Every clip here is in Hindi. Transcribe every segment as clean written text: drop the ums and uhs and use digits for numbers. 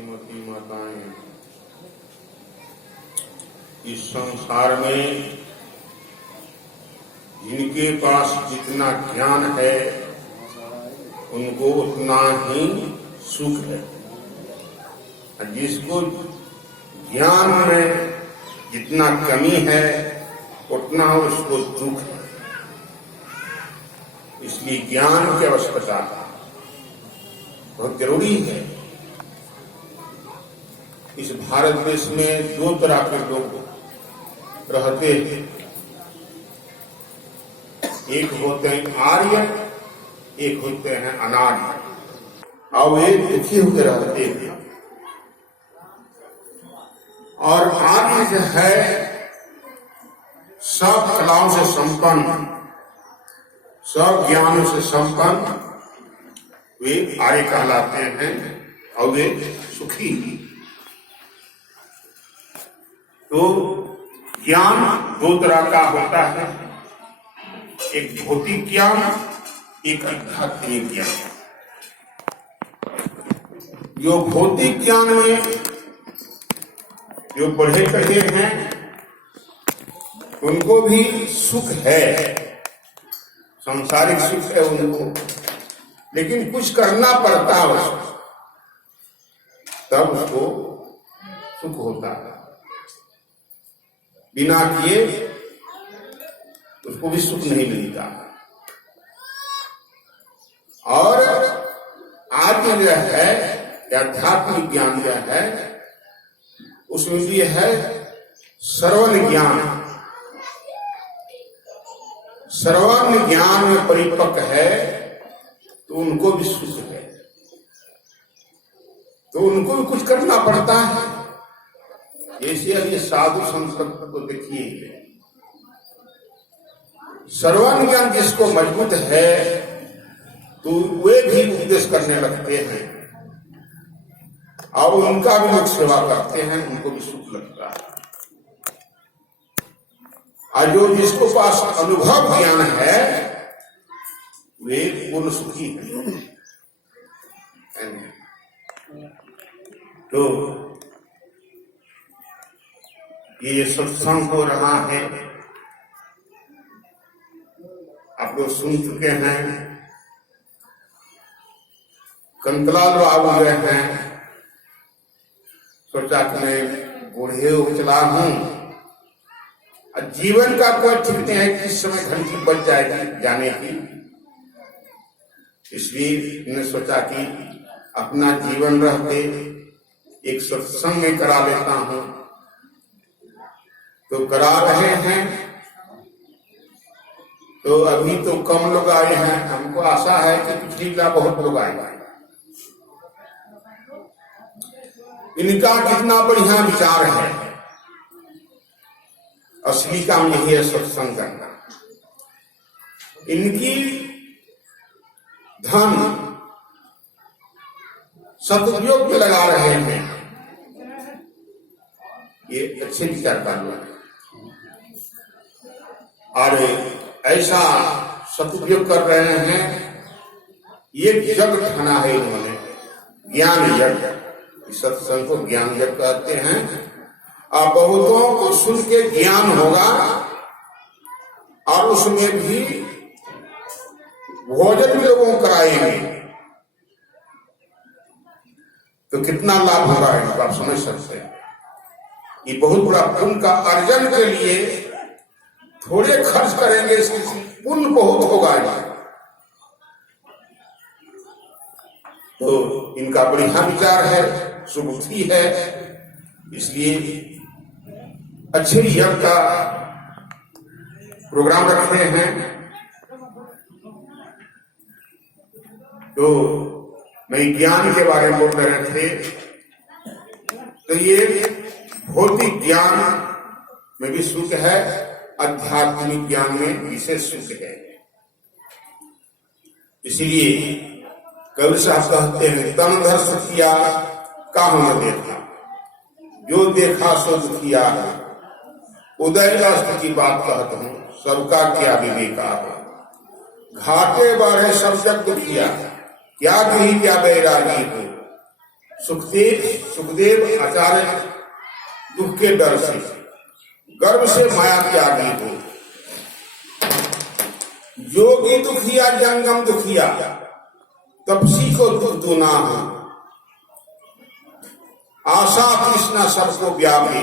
श्रीमती माताएं, इस संसार में जिनके पास जितना ज्ञान है उनको उतना ही सुख है, जिसको ज्ञान में जितना कमी है उतना उसको दुख है। इसलिए ज्ञान की आवश्यकता बहुत जरूरी है। इस भारत देश में दो तरह के लोग रहते हैं, एक होते हैं आर्य, एक होते हैं अनार्य, और वे दुखी होकर रहते हैं। और आर्य जो है सब कलाओं से संपन्न, सब ज्ञानों से संपन्न, वे आर्य कहलाते हैं और वे सुखी। तो ज्ञान दो तरह का होता है, एक भौतिक ज्ञान, एक आध्यात्मिक ज्ञान। जो भौतिक ज्ञान में जो पढ़े पढ़े हैं उनको भी सुख है, सांसारिक सुख है उनको, लेकिन कुछ करना पड़ता है उसको, तब उसको सुख होता है। बिना किए उसको भी सुख नहीं मिलता। और आज जो है आध्यात्मिक ज्ञान जो है उसमें भी है श्रवण ज्ञान। श्रवण ज्ञान में परिपक्व है तो उनको भी सुख है, तो उनको भी कुछ करना पड़ता है। ऐसे ये साधु संत को देखिए, श्रवण ज्ञान जिसको मजबूत है तो वे भी उपदेश करने लगते हैं और उनका भी लोग सेवा करते हैं, उनको भी सुख लगता है। और जो जिसको पास अनुभव ज्ञान है वे पूर्ण सुखी हैं। तो ये सत्संग हो रहा है, आप लोग सुन चुके हैं। कंतलाल बाबू गए हैं, सोचा कि मैं बूढ़े हो चला हूं, जीवन का कोई ठीक नहीं है किस समय घंटी बच जाएगी जाने की। इसलिए मैंने सोचा कि अपना जीवन रहते एक सत्संग में करा लेता हूं, तो करा रहे हैं। तो अभी तो कम लोग आए हैं, हमको आशा है कि पिछली बार बहुत लोग आएंगे। इनका कितना बढ़िया विचार है, असली काम यही है सत्संग करना। इनकी धन सदुपयोग में लगा रहे हैं, ये अच्छे विचार का लोग है। और ऐसा सदुपयोग कर रहे हैं, ये यज्ञ ठाना है इन्होंने, ज्ञान यज्ञ। सत्संग को ज्ञान यज्ञ कहते हैं। और बहुतों को सुन के ज्ञान होगा और उसमें भी भोजन भी लोगों को कराएंगे, तो कितना लाभ होगा इसका आप समझ सकते हैं। ये बहुत बड़ा पुण्य का अर्जन के लिए थोड़े खर्च करेंगे, इसकी पुण्य बहुत होगा। तो इनका बढ़िया विचार है, सुबुद्धि है, इसलिए अच्छे यज्ञ का प्रोग्राम रखे हैं। तो मैं ज्ञान के बारे में बोल रहे थे, तो ये भौतिक ज्ञान में भी सुख है, आध्यात्मिक ज्ञान में विशेष सुख है। इसलिए कबीर साहब कहते हैं, तन धर सुखिया काहू न देखा, जो देखा सो दुखिया है। उदय की बात कहता हूं, सबका क्या विवेका है। घाटे बारे सब जग दुखिया, क्या कही क्या बैरागी हो। सुखदेव आचार्य दुख के डर से गर्भ से माया त्यागी हो। योगी दुखिया जंगम दुखिया तपसी को दुख तो ना हो। आशा कृष्णा सबको व्यापी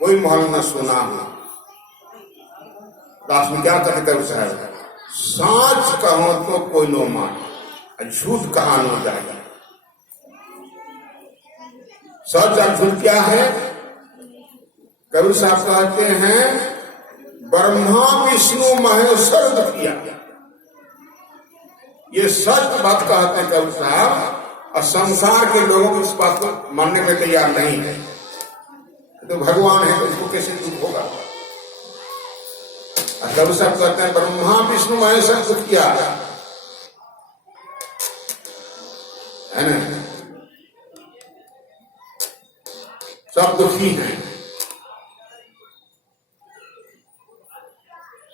कोई महल न सुना हो। दास में क्या कहते हैं, साच कहो तो कोई नो मान, झूठ कहा न जाए। सच और झूठ क्या है? कबीर साहब कहते हैं ब्रह्मा विष्णु महेश्वर दुखिया। ये सच बात कहते हैं कबीर साहब, और संसार के लोगों को इस बात को मानने में तैयार नहीं है। तो भगवान है तो इसको कैसे दुख होगा? कबीर साहब कहते हैं ब्रह्मा विष्णु महेश्वर दुखिया है ना, सब दुखी हैं।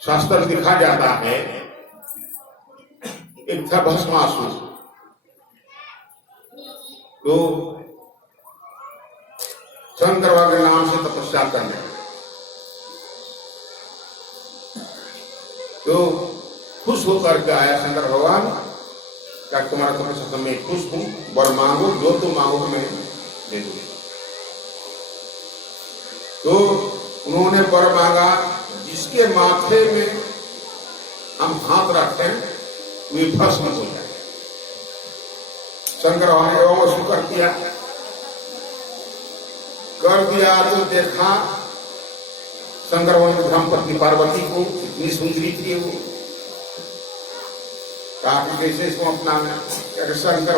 शास्त्र में लिखा जाता है, एक था भस्मासुर, तो शंकर के नाम से तपस्या करने, तो खुश होकर के आया शंकर भगवान, क्या तुम्हारा तपस्या मैं खुश हूं, वर मांगो जो तुम मांगो मैं दे दूंगा। तो उन्होंने वर मांगा, जिसके माथे में हम हाथ रखें वे भस्म हो जाए। शंकर भगवान ने शुक्र किया, कर दिया तो देखा शंकर भगवान की धर्मपत्नी पार्वती को, इतनी सुंदरी थी वो, कहा कि कैसे इसको अपना शंकर